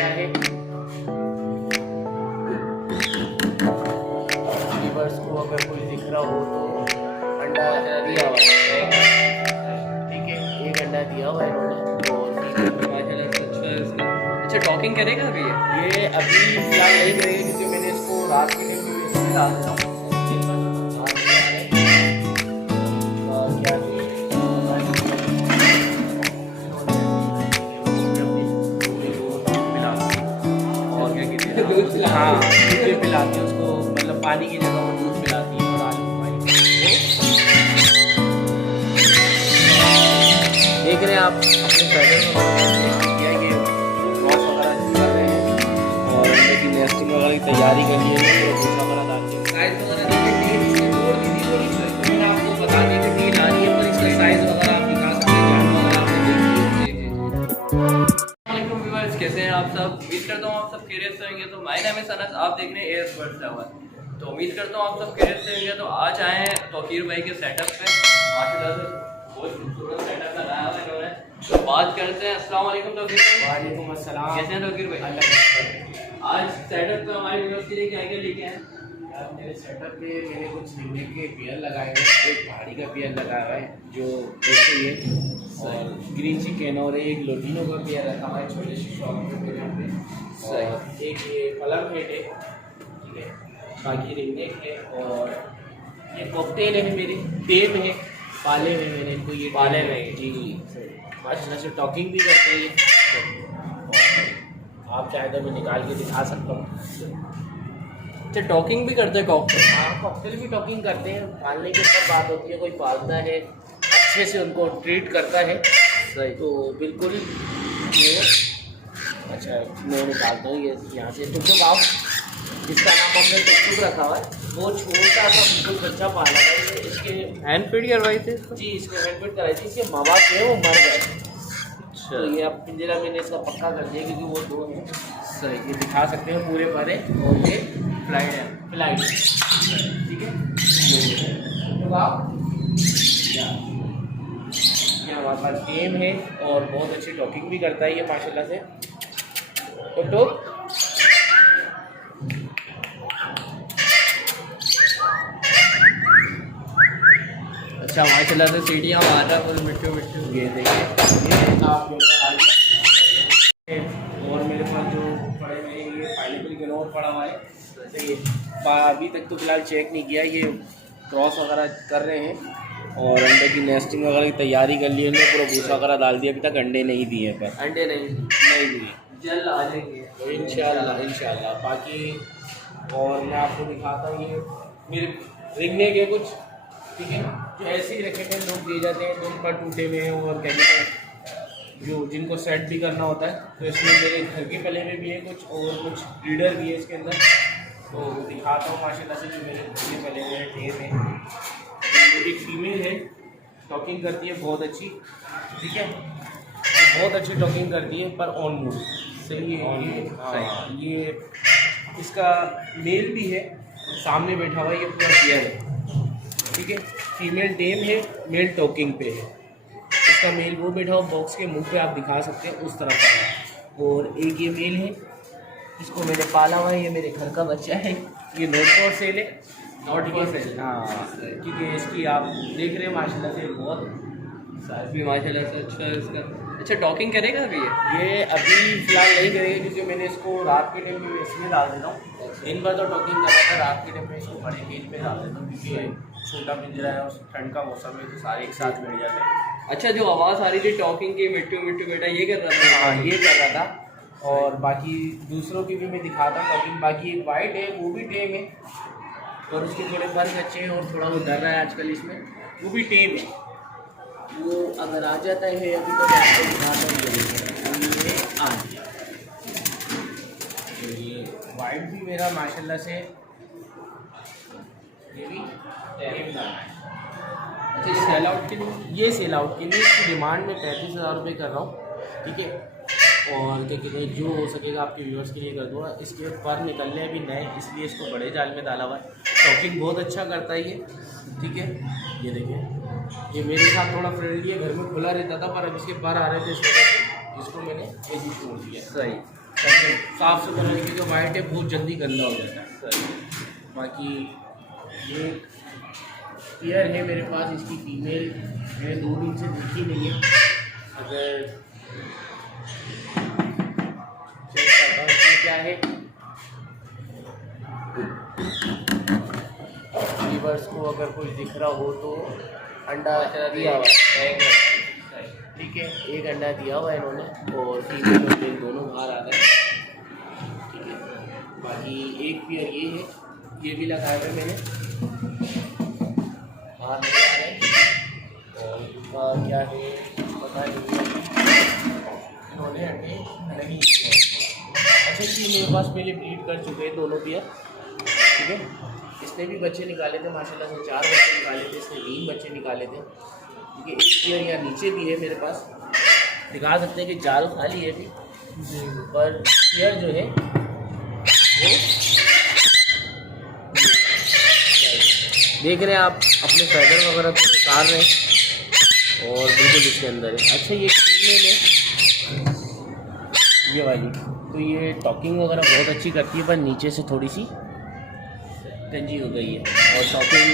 दिया है। व्यूअर्स को अगर कोई दिख रहा हो तो अंडा दिया हुआ है, ठीक है, एक अंडा दिया हुआ है इन्होंने। और अच्छा टॉकिंग करेगा अभी ये अभी फिलहाल नहीं करेंगे क्योंकि मैंने इसको रात के टाइम में इसमें डाल देता हूँ। हाँ, दूध पिलाती है उसको, मतलब पानी की जगह वो दूध पिलाती है। और आलू देख रहे हैं आप अपने पैदल में किया कि क्रॉस वगैरह कर रहे हैं और अंडे की नेस्टिंग वगैरह की तैयारी कर ली है। भूसा वगैरह डाल के साइज वगैरह देखिए, टील इसमें जोड़ दी थी थोड़ी सी, मैंने आपको बता दी थी टील आ रही है, पर इसका साइज वगैरह आप दिखा सकते हैं, जान वगैरह आपने देख ली। कैसे हैं आप सब? उम्मीद करता हूँ आप सब खैरियत से होंगे। तो माय नेम इज अनस, आप देख रहे हैं एयरबर्ड 7। तो उम्मीद करता हूँ आप सब खैरियत से होंगे। तो आज आए हैं तौकीर भाई के सेटअप पे, माशाल्लाह से बहुत खूबसूरत सेटअप बनाया हुआ है इन्होंने। तो बात करते हैं। अस्सलाम वालेकुम तौकीर भाई। वालेकुम अस्सलाम। कैसे हैं तौकीर भाई? आज सेटअप पे हमारे व्यूअर्स के लिए क्या क्या लेके आए? मेरे सेटअप पे मैंने कुछ रिंगनेक के पेयर लगाए हैं। एक पहाड़ी का पेयर लगाया हुआ है जो ऐसे ही है, और ग्रीन चिकन, और एक लोटिनो का पेयर रखा हुआ है छोटे से शॉप पे मेरे यहाँ पे, और एक ये पलंग हेड है, ठीक है, बाकी रिंगनेक है, और ये कॉकटेल है मेरे, टेम है, पाले में मैंने इनको ये पाले में जी माशाल्लाह से टॉकिंग भी करते हैं ये। आप चाहे तो मैं निकाल के दिखा सकता हूँ। अच्छा टॉकिंग भी करते हैं कॉकटेल? हाँ, कॉकटेल भी टॉकिंग करते हैं। पालने के ऊपर बात होती है, कोई पालता है अच्छे से उनको ट्रीट करता है सही, तो बिल्कुल ये अच्छा मैं निकालता हूँ ये यहाँ से। टुकटुक आओ, जिसका नाम हमने टुकटुक रखा हुआ है, वो छोटा सा बिल्कुल बच्चा पाला था। ये इसके हैंड फीड करवाई थी इसको? जी, इसको हैंड फीड कराई थी। इसके माँ बाप जो है वो मर गए, अच्छा तो ये अब पिंजरा मैंने इसका पक्का कर दिया क्योंकि वो दो हैं। सही, ये दिखा सकते हैं पूरे भरे, और ये फ्लाइट है, फ्लाइट, ठीक है। तो आप ये हमारे पास गेम है और बहुत अच्छी टॉकिंग भी करता है ये माशाल्लाह से। तो अच्छा माशाल्लाह से सीढ़ियाँ मार रहा है पूरे मिट्टू मिट्टू। ये देखिए, ये आप के ऊपर आ गया। और मेरे पास जो पड़े हुए हैं ये पाइनएप्पल ग्रोवर पड़ा हुआ है। तो ये अभी तक तो फिलहाल चेक नहीं किया, ये क्रॉस वगैरह कर रहे हैं और अंडे की नेस्टिंग वगैरह की तैयारी कर ली है। पूरा भूसा वगैरह डाल दिया, अभी तक अंडे नहीं दिए, पर अंडे नहीं दिए, जल्द आ जाएंगे तो इंशाल्लाह। बाकी और मैं आपको दिखाता हूँ, ये मेरे रिंगने के कुछ, ठीक है, जो ऐसे ही रखे थे लोग दिए जाते हैं, उन पर टूटे हुए हैं, और क्या कहते हैं जो जिनको सेट भी करना होता है। तो इसमें मेरे घर के पले में भी है कुछ, और कुछ ब्रीडर भी है इसके अंदर, तो दिखाता हूँ माशाल्लाह से जो मेरे घर के पले में ढेर है। एक फीमेल है, टॉकिंग करती है बहुत अच्छी, ठीक है, बहुत अच्छी टॉकिंग करती है, पर ऑन मूड सही है। ये इसका मेल भी है, सामने बैठा हुआ है, ये पूरा पेयर है, ठीक है। फीमेल टेम है, मेल टॉकिंग पे है। इसका मेल वो बैठा हुआ बॉक्स के मुंह पे, आप दिखा सकते हैं उस तरफ का, और एक ये मेल है, इसको मैंने पाला हुआ है, ये मेरे घर का बच्चा है। ये नॉट फॉर सेल है, नॉट फॉर सेल, हाँ, क्योंकि इसकी आप देख रहे हैं माशाल्लाह से बहुत साइज भी माशाल्लाह से अच्छा है इसका। अच्छा टॉकिंग करेगा अभी ये अभी फिलहाल नहीं करेंगे क्योंकि मैंने इसको रात के टाइम में इसमें डाल देता हूँ। दिन भर तो टॉकिंग कर रहा था, रात के टाइम में इसको बड़े केज में डाल देता हूँ क्योंकि छोटा पिंजरा है और ठंड का मौसम है, तो सारे एक साथ बैठ जाते हैं। अच्छा जो आवाज़ आ रही थी टॉकिंग की, मिट्टू मिट्टू बेटा, ये कर रहा था? हाँ, ये कर रहा था। और बाकी दूसरों की भी मैं दिखाता हूँ टॉकिंग। बाकी एक वाइट है, वो भी टेम है, और उसके थोड़े पर अच्छे हैं, और थोड़ा वो डर रहा है आजकल इसमें, वो भी टेम है। वो अगर आ जाता है अभी तो मैं आपको दिखाता हूँ, ये आ गया। ये वाइट भी मेरा माशाल्लाह से, ये भी टेम का है। अच्छा सेल आउट के लिए? ये सेल आउट के लिए, इसकी डिमांड में 35,000 रुपये कर रहा हूँ, ठीक है। और क्या कहते हैं, जो हो सकेगा आपके व्यूअर्स के लिए कर दूँगा। इसके पर निकलने अभी नए, इसलिए इसको बड़े जाल में डाला हुआ है। टॉकिंग बहुत अच्छा करता है ये, ठीक है। ये देखिए, ये मेरे साथ थोड़ा फ्रेंडली है, घर में खुला रहता था, पर अब इसके पर आ रहे थे, इस वजह से इसको मैंने ऐसे छोड़ दिया। सही। साफ सुथरा है, क्योंकि वाइट है बहुत जल्दी गंदा हो जाता है। बाकी ये पेयर है मेरे पास, इसकी फीमेल मैंने 2 दिन से देखी नहीं है। अगर चेक करता हूँ इसमें क्या है। व्यूअर्स को अगर कोई दिख रहा हो तो अंडा दिया हुआ है, ठीक है, 1 अंडा दिया हुआ है इन्होंने और फीमेल और मेल दोनों बाहर आ गए, ठीक है। बाकी एक पेयर ये है, ये भी लगाए हुए मैंने, बाहर नहीं आ रहे हैं। और इनका क्या है पता नहीं, इन्होंने अंडे नहीं दिए। अच्छा, इसलिए मेरे पास पहले ब्रीड कर चुके हैं दोनों पेयर, ठीक है। इसने भी बच्चे निकाले थे माशाल्लाह से, 4 बच्चे निकाले थे इसने, 3 बच्चे निकाले थे, क्योंकि एक पेयर यहाँ नीचे भी है मेरे पास, दिखा सकते हैं कि जाल खाली है अभी, पर पेयर जो है वो देख रहे हैं आप, अपने फैदर वगैरह को उतार रहे हैं और बिल्कुल इसके अंदर है। अच्छा, ये फीमेल है ये वाली, तो ये टॉकिंग वगैरह बहुत अच्छी करती है, पर नीचे से थोड़ी सी गंजी हो गई है। और टॉकिंग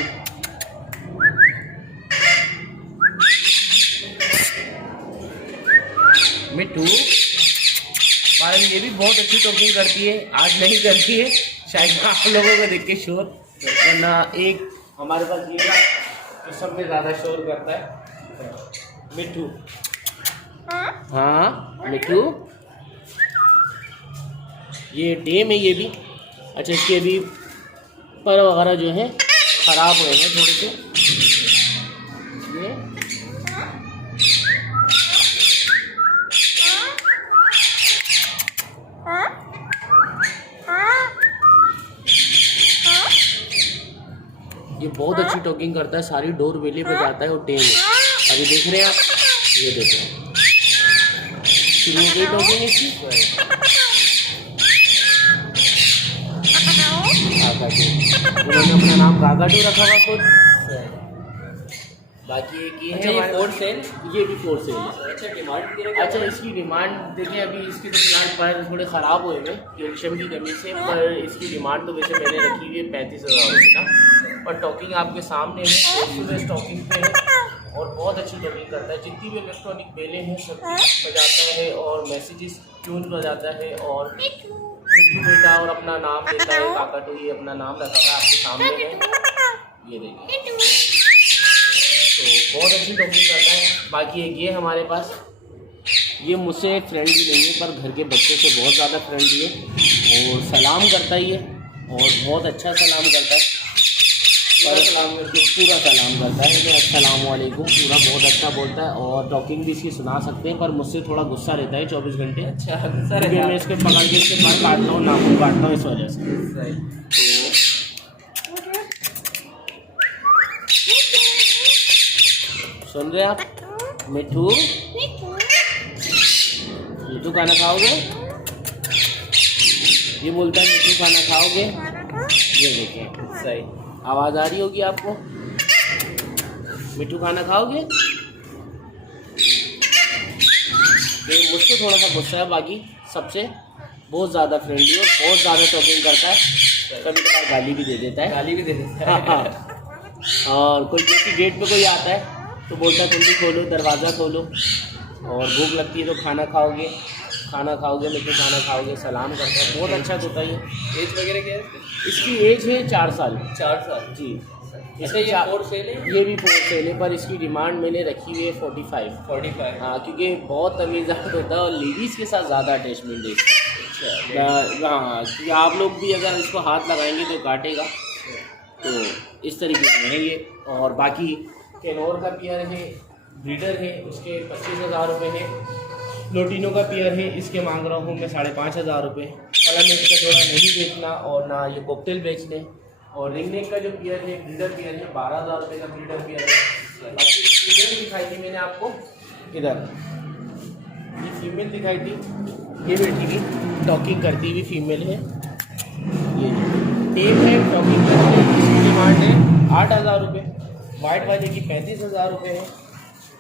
मिट्टू पालन ये भी बहुत अच्छी टॉकिंग करती है, आज नहीं करती है शायद आप लोगों को देख के शोर, वरना एक हमारे पास ये तो सबसे ज़्यादा शोर करता है मिट्टू। हाँ मिट्टू, ये टेम है ये भी। अच्छा, इसके भी पर वगैरह जो है ख़राब हुए हैं थोड़े से, ये बहुत अच्छी टॉकिंग करता है, सारी डोर बेले पे जाता है और टेम है। अभी देख रहे हैं आप, ये देख रहे हैं टॉकिंग इसकी। उन्होंने अपना नाम काकाटू रखा हुआ खुद। बाकी एक ये है, ये फोर सेल, ये भी 4 सेल है। अच्छा, डिमांड अच्छा, इसकी डिमांड देखिए, अभी इसके तो प्लांट पर थोड़े ख़राब हुए हैं कैल्शियम की कमी से, पर इसकी डिमांड तो वैसे मैंने रखी हुई है 35,000 रुपये का। पर टॉकिंग आपके सामने है, सुबह स्टॉकिंग पे है और बहुत अच्छी टॉकिंग करता है। जितनी भी इलेक्ट्रॉनिक बेलें हैं सब बजाता है और मैसेजेस ट्यून बजाता है और मिट्टू बेटा और अपना नाम देता है काकाटू, ये अपना नाम रखा हुआ है आपके सामने है, ये देखिए। तो बहुत अच्छी टॉकिंग करता है। बाकी एक ये हमारे पास, ये मुझसे फ्रेंडली नहीं है पर घर के बच्चे से बहुत ज़्यादा फ्रेंडली है और सलाम करता ही है और बहुत अच्छा सलाम करता है, पूरा सलाम करता है, अस्सलाम वालेकुम पूरा बहुत अच्छा बोलता है। और टॉकिंग भी इसकी सुना सकते हैं, पर मुझसे थोड़ा गुस्सा रहता है 24 घंटे। अच्छा, गुस्सा रहता है, है। मैं इसके पकड़ के इसके बाल काटता हूँ, नाखून काटता हूँ इस वजह से। तो सुन रहे आप, मिट्टू मिट्टू खाना खाओगे, ये बोलता है मिट्टू खाना खाओगे, ये देखें सही आवाज़ आ रही होगी आपको, मिट्टू खाना खाओगे। ये मुझसे थोड़ा सा गुस्सा है, बाकी सबसे बहुत ज़्यादा फ्रेंडली और बहुत ज़्यादा टॉकिंग करता है, कभी कभार गाली भी दे देता है। हाँ, और कोई जैसे गेट पे कोई आता है तो बोलता है जल्दी खोलो, दरवाज़ा खोलो, और भूख लगती है तो खाना खाओगे मिट्टू खाना खाओगे, सलाम करता है, बहुत अच्छा होता है। एज वगैरह क्या है इसकी एज है 4 साल। 4 साल जी। अच्छा, ये 4 सेल है, ये भी 4 सेल है, पर इसकी डिमांड मैंने रखी हुई है 45। हाँ, क्योंकि बहुत तमीज़ात होता है और लेडीज़ के साथ ज़्यादा अटैचमेंट है इसकी। हाँ, क्योंकि आप लोग भी अगर इसको हाथ लगाएंगे तो काटेगा, तो इस तरीके से है ये। और बाकी कैनोर का पेयर है, ब्रीडर है, उसके 25,000 रुपये है। लोटिनो का पेयर है, इसके मांग रहा हूँ मैं 5,500 रुपये। कलामेट का जोड़ा नहीं बेचना और ना ये कॉकटेल बेचने। और रिंगनेक का जो पेयर है, ब्रीडर पेयर है, 12,000 रुपये का ब्रीडर पेयर है। बाकी फीमेल दिखाई थी मैंने आपको, इधर ये फीमेल दिखाई थी, ये बेटी भी टॉकिंग करती हुई फीमेल है, ये टेम है, टॉकिंग करती है। इसकी डिमांड है 8,000 रुपये, वाइट वाले की 35,000 रुपये है,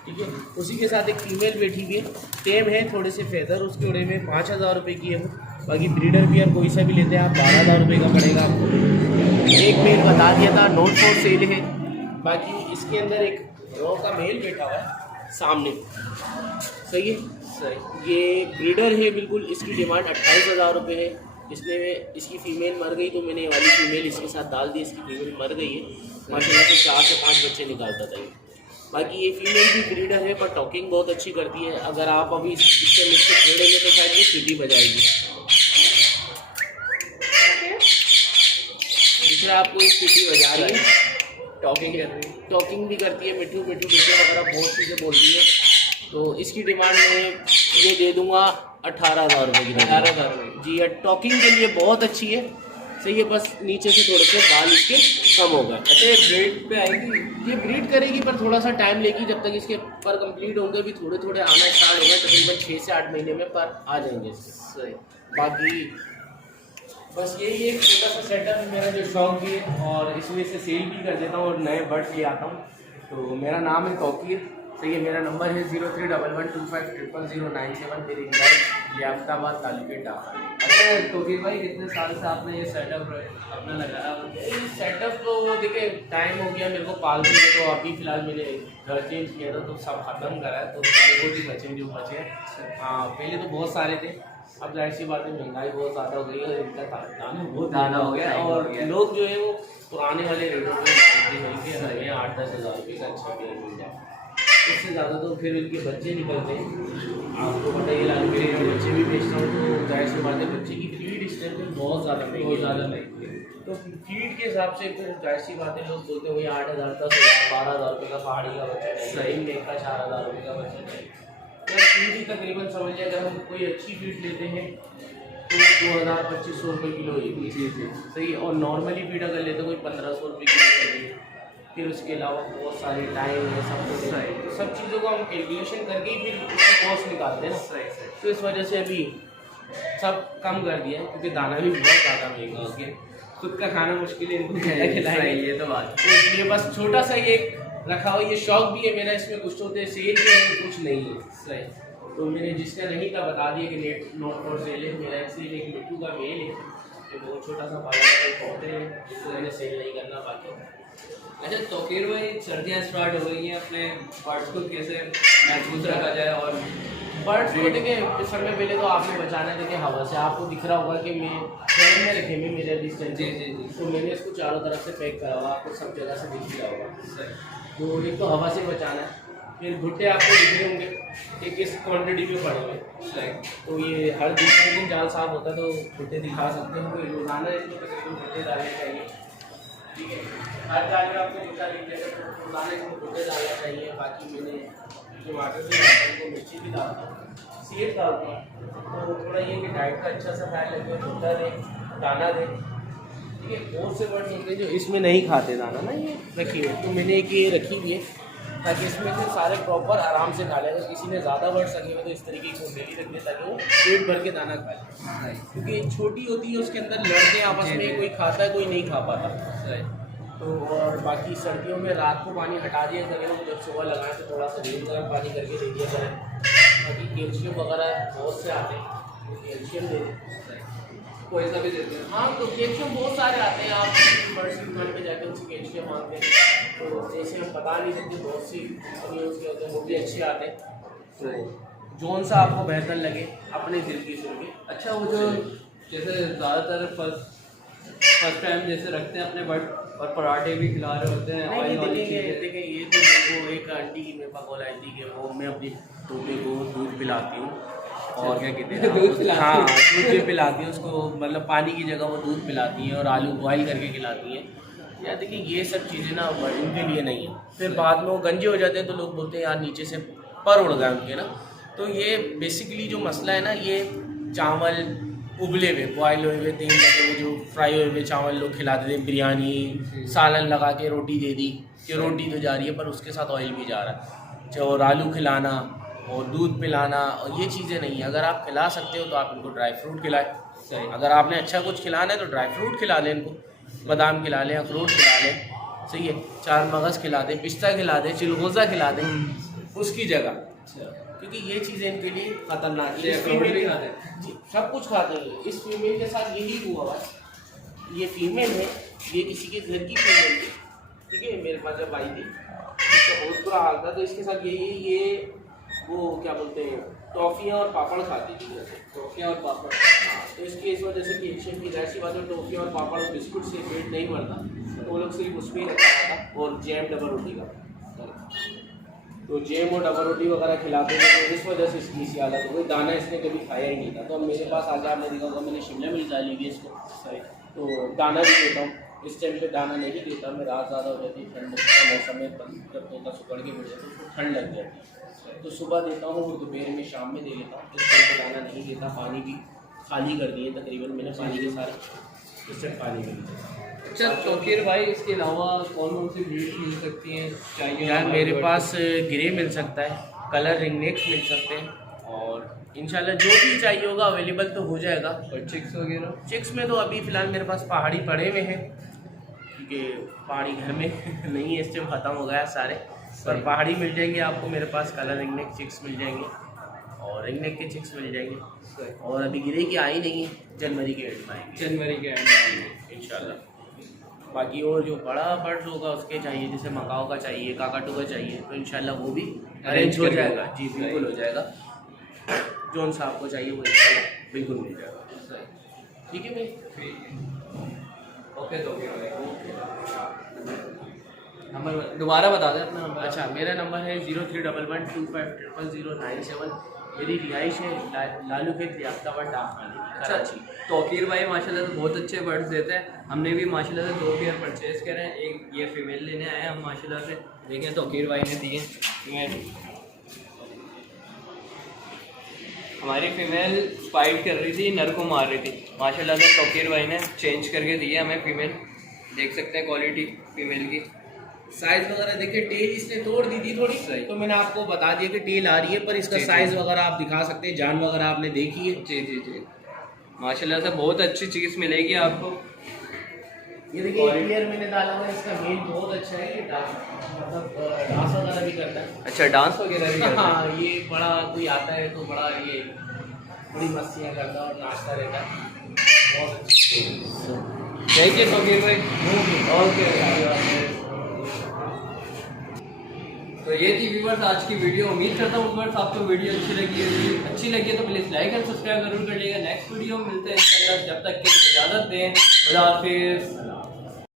ठीक है। उसी के साथ एक फीमेल बैठी हुई है, टेम है, थोड़े से फेदर उसके उड़े में, 5,000 रुपये की है वो। बाकी ब्रीडर बियर कोई सा भी लेते हैं आप 12,000 रुपये का पड़ेगा आपको। एक मेल बता दिया था, नोट फॉर सेल है। बाकी इसके अंदर एक रॉ का मेल बैठा हुआ है सामने, सही है। सही। ये ब्रीडर है बिल्कुल, इसकी डिमांड 28,000 रुपये है। इसने इसकी फ़ीमेल मर गई तो मैंने ये वाली फ़ीमेल इसके साथ डाल दी। इसकी फ़ीमेल मर गई है माशाल्लाह से, 4 से 5 बच्चे निकालता था ये। बाकी ये फीमेल भी ब्रीडर है पर टॉकिंग बहुत अच्छी करती है। अगर आप अभी इससे मुझसे खेलेंगे तो शायद ये सीटी बजाएगी। दूसरा आपको ये सीटी बजा रही है, टॉकिंग कर रही है, टॉकिंग भी करती है, मिठू मिठू मिठू वगैरह बहुत चीज़ें बोलती है। तो इसकी डिमांड में ये दे दूँगा 18,000 रुपये की। 18,000 रुपये जी। टॉकिंग के लिए बहुत अच्छी है, सही है। बस नीचे से थोड़े से बाल इसके कम हो गए। अच्छा, ये ब्रीड पे आएगी? ये ब्रीड करेगी पर थोड़ा सा टाइम लेगी। जब तक इसके पर कंप्लीट होंगे भी थोड़े थोड़े आना स्टार्ट होगा, तकरीबन 6 से 8 महीने में पर आ जाएंगे इसके। सही। बाकी बस यही एक छोटा सा सेटअप है मेरा जो शौक भी है, और इसमें से सेल भी कर देता हूँ और नए बर्ड्स ले आता हूँ। तो मेरा नाम है तौकीर, सही है। मेरा नंबर है 0311250097। मेरी घर लियाकताबाद तालुके डाका। अच्छा तौकीर भाई, कितने साल से आपने ये सेटअप अपना लगाया? ये सेटअप तो देखिए टाइम हो गया मेरे को पालते हुए, तो अभी फ़िलहाल मैंने घर चेंज किया था तो सब ख़त्म करा है। तो बहुत ही बचे जो बचे हैं। हाँ, पहले तो बहुत सारे थे, अब जाहिर सी बात है महंगाई बहुत ज़्यादा हो गई है, इनका दाना बहुत ज़्यादा हो गया। और लोग जो है वो पुराने वाले रेटों पर मांगते हैं कि हमें 8-10 हज़ार रुपये का अच्छा पेड़ मिल जाए। इससे ज़्यादा तो फिर उनके बच्चे निकलते हैं। आपको पता ही लाल मेरे बच्चे भी बेचता हूँ, तो जाहिर सी बात है बच्चे की फीड इस टाइम पर बहुत ज़्यादा महंगी है। तो फीड के हिसाब से फिर जाहिर सी बात है लोग बोलते हैं वही 8,000, 10,000, 12,000 रुपये का पहाड़ी का बच्चा नहीं, सही में का 4,000 रुपये का बच्चा नहीं। तो फीड ही तकरीबन समझिए अगर हम कोई अच्छी फीड लेते हैं तो 2,000-2,500 रुपये किलो ही। जी जी, सही। और नॉर्मली फीड अगर लेते कोई 1,500 रुपये किलो चाहिए। फिर उसके अलावा बहुत सारे टाइम है, सब कुछ है। तो सब चीज़ों को हम कैलकुलेशन करके ही फिर उसकी कॉस्ट निकालते हैं ना। सही सही। तो इस वजह से अभी सब कम कर दिया है, क्योंकि दाना भी बहुत ज़्यादा महंगा हो गया। खुद का खाना मुश्किल है, इनको क्या खिलाएंगे, ये तो बात। तो इसलिए बस छोटा सा ये रखा हो। ये शौक भी है मेरा, इसमें कुछ होते हैं सेल के लिए, कुछ नहीं है। सही। तो मैंने जिसका नहीं था बता दिया कि नोट फॉर सेल है मेरा। इसलिए एक मिट्टू का मेल है जो बहुत छोटा सा पाला पौधे हैं, जिसको मैंने सेल नहीं करना बाकी। अच्छा तौकीर भाई, सर्दियाँ स्टार्ट हो गई हैं, अपने बर्ड्स को कैसे महफूज रखा जाए? और बर्ड्स को देखिए इस समय पहले तो आपने बचाना है। देखिए हवा से आपको दिख रहा होगा कि मैं फ्रेम में रखे हुए मेरे डिस्टेंस। जी जी जी। तो मैंने इसको चारों तरफ से पैक करा हुआ, आपको सब जगह से दिख रहा होगा। सही। तो एक तो हवा से बचाना है, फिर भुट्टे आपको दिख रहे होंगे कि किस क्वान्टिटी में पड़े हुए। सही। तो ये हर दूसरे दिन जाल साफ होता है तो भुट्टे दिखा सकते हैं। कोई रोज़ाना इसमें तकरीबन भुट्टे डालने चाहिए, ठीक है। हर जाल में आपको भुट्टा दिख जाएगा तो रोज़ाना इसमें भुट्टे डालना चाहिए। बाकी मैंने टमाटर भी डालता हूँ, मिर्ची भी डालता हूँ, सेब डालता हूँ। तो थोड़ा ये कि डाइट का अच्छा सा ख्याल रखें, भुट्टा दें, दाना दें, ठीक है। बहुत से बर्ड्स होते हैं जो इसमें नहीं खाते दाना ना, ये रखी हुई। तो मैंने एक ये रखी हुई है ताकि इसमें से सारे प्रॉपर आराम से खा लें। अगर किसी ने ज़्यादा बर्ड्स रखे हुए तो इस तरीके की मेली रख दें ताकि वो पेट भर के दाना खा ले। क्योंकि छोटी होती है उसके अंदर लड़ते हैं आपस में, कोई खाता है कोई नहीं खा पाता। सही। तो और बाकी सर्दियों में रात को पानी हटा दिया करें, हम जब सुबह लगाएं तो थोड़ा सा नींबू गर्म पानी करके दे दिया करें। बाकी कैल्शियम वगैरह बहुत से आते हैं, कैल्शियम दे दें, कोई सा भी देते हैं। हाँ। तो कैल्शियम बहुत सारे आते हैं, आप बर्ड्स की दुकान पे जाकर उनसे कैल्शियम मांगते हैं तो जैसे हम बता नहीं सकते, बहुत सी कंपनियों के होते हैं वो भी अच्छे आते हैं। तो जौन सा आपको बेहतर लगे अपने दिल की सुन के। अच्छा, वो जो जैसे ज़्यादातर फर्स्ट टाइम जैसे रखते हैं अपने बर्ड और पराठे भी खिला रहे होते हैं, नहीं ऑयल वाली देखेंगे, चीज़ें। देखिए ये तो मेरे को एक आंटी मेरे पास कॉल आई थी कि वो मैं अपनी तोते को दूध पिलाती हूँ और क्या कहते हैं दूध पिलाती हाँ, हूँ। दूध भी पिलाती हैं उसको, मतलब पानी की जगह वो दूध पिलाती हैं और आलू बॉयल करके खिलाती हैं। यार देखिए ये सब चीज़ें ना इनके लिए नहीं है। फिर बाद में वो गंजे हो जाते हैं तो लोग बोलते हैं यार नीचे से पर उड़ गए उनके ना। तो ये बेसिकली जो मसला है ना, ये चावल उबले हुए बॉयल हुए तेल लगे हुए जो फ्राई हुए हुए चावल लोग खिलाते थे, बिरयानी सालन लगा के रोटी दे दी कि रोटी तो जा रही है पर उसके साथ ऑयल भी जा रहा है। और आलू खिलाना और दूध पिलाना और ये चीज़ें नहीं है। अगर आप खिला सकते हो तो आप इनको ड्राई फ्रूट खिलाएं। सही। अगर आपने अच्छा कुछ खिलाना है तो ड्राई फ्रूट खिला दें इनको, बादाम खिला लें, अखरोट खिला लें, सही है। चार मगज़ खिला दें, पिस्ता खिला दें, चिलगोज़ा खिला दें उसकी जगह। क्योंकि ये चीज़ें इनके लिए खतरनाक है। ये इस अखरोट भी फीमेल खाते हैं? जी सब कुछ खाते हैं। इस फीमेल के साथ यही हुआ हुआ है। ये फीमेल है, ये किसी के घर की फीमेल थी, ठीक है। मेरे पास जब आई थी इसका बहुत बुरा हाल था, तो इसके साथ ये वो क्या बोलते हैं टॉफ़ियाँ और पापड़ खाती थी जैसे। टॉफियाँ और पापड़। हाँ, तो इसकी इस वजह से कैल्शियम की ऐसी बात है, टॉफ़ियाँ और पापड़ और बिस्कुट से पेट नहीं भरता, तो वो लोग सिर्फ उसमें ही रखा हुआ था। और जैम डबल रोटी का, तो जैम और डबल रोटी वगैरह खिलाते थे, तो इस वजह से इसकी इसी हालत हो गई। दाना इसने कभी खाया ही नहीं था। तो अब मेरे पास आके आपने देखा होगा मैंने शिमला मिर्च डाली हुई है इसको, सही। तो दाना भी देता हूँ। इस टाइम पे दाना नहीं देता मैं, रात ज़्यादा हो जाती है, ठंड का मौसम में जब तोता सुकड़ के मिल जाता है उसको ठंड लग जाती है, तो सुबह देता हूँ और दोपहर में शाम में दे लेता हूँ। इस टाइम पे दाना नहीं देता। पानी भी खाली कर दिए तकरीबन मैंने, पानी के सारे इस टाइम पानी में नहीं। अच्छा तौकीर भाई, इसके अलावा कौन कौन सी ब्रीड्स मिल सकती हैं चाहिए? यार मेरे पास ग्रे मिल सकता है, कलर रिंगनेक्स मिल सकते हैं, और इंशाल्लाह जो भी चाहिए होगा अवेलेबल तो हो जाएगा। और चिक्स वगैरह? चिक्स में तो अभी फ़िलहाल मेरे पास पहाड़ी पड़े हुए हैं, क्योंकि पहाड़ी घर में नहीं है, इस टाइम ख़त्म हो गया सारे, पर पहाड़ी मिल जाएंगे आपको मेरे पास। कलर रिंगनेक चिक्स मिल जाएंगे और रिंगनेक के चिक्स मिल जाएंगे। और अभी गिरे की आई नहीं है, जनवरी के एंड में आएंगे, जनवरी के एंड में इंशाल्लाह। बाकी और जो बड़ा बर्ड्स होगा उसके चाहिए, जैसे मकाओ का चाहिए, काकाटू का चाहिए, तो इंशाल्लाह वो भी अरेंज हो जाएगा। जी बिल्कुल हो जाएगा। जोन सा आपको चाहिए वो इंशाल्लाह बिल्कुल मिल जाएगा। ठीक है भाई। ओके तो नंबर दोबारा बता दें अपना नंबर। अच्छा, मेरा नंबर है 0311250097। मेरी रिहाइश है लालू खेत लियाकताबाद डाक वाली, कराची। तौकीर भाई माशाल्लाह से बहुत अच्छे बर्ड्स देते हैं। हमने भी माशाल्लाह से 2 पेयर परचेज़ करे हैं। एक ये फीमेल लेने आए हैं हम माशाल्लाह से। देखें तौकीर भाई ने दिए फीमेल। हमारी फीमेल फाइट कर रही थी, नर को मार रही थी, माशाल्लाह से तौकीर भाई ने चेंज करके दिए हमें फीमेल। देख सकते हैं क्वालिटी फीमेल की, साइज वगैरह देखिए। टेल इसने तोड़ दी थी थोड़ी, तो मैंने आपको बता दिया कि टेल आ रही है, पर इसका साइज वगैरह आप दिखा सकते हैं। जान वगैरह आपने देखी है। जी जी जी, माशाल्लाह से बहुत अच्छी चीज़ मिलेगी आपको। ये देखिए पेयर मैंने डाला हुआ है, इसका मेल बहुत अच्छा है। ये मतलब डांस वगैरह भी करता है। अच्छा, डांस वगैरह भी करता है? हाँ, ये बड़ा कोई आता है तो बड़ा ये बड़ी मस्तियाँ करता है और नाचता रहता है, बहुत अच्छा। थैंक यू तौकीर भाई। ओके। तो ये थी व्यूअर्स आज की वीडियो। उम्मीद करता हूँ व्यूअर्स आपको वीडियो अच्छी लगी है तो प्लीज़ लाइक एंड सब्सक्राइब जरूर कर लीजिएगा। नेक्स्ट वीडियो में मिलते हैं इंशाल्लाह। जब तक के लिए इजाज़त दें, खुदा हाफिज़।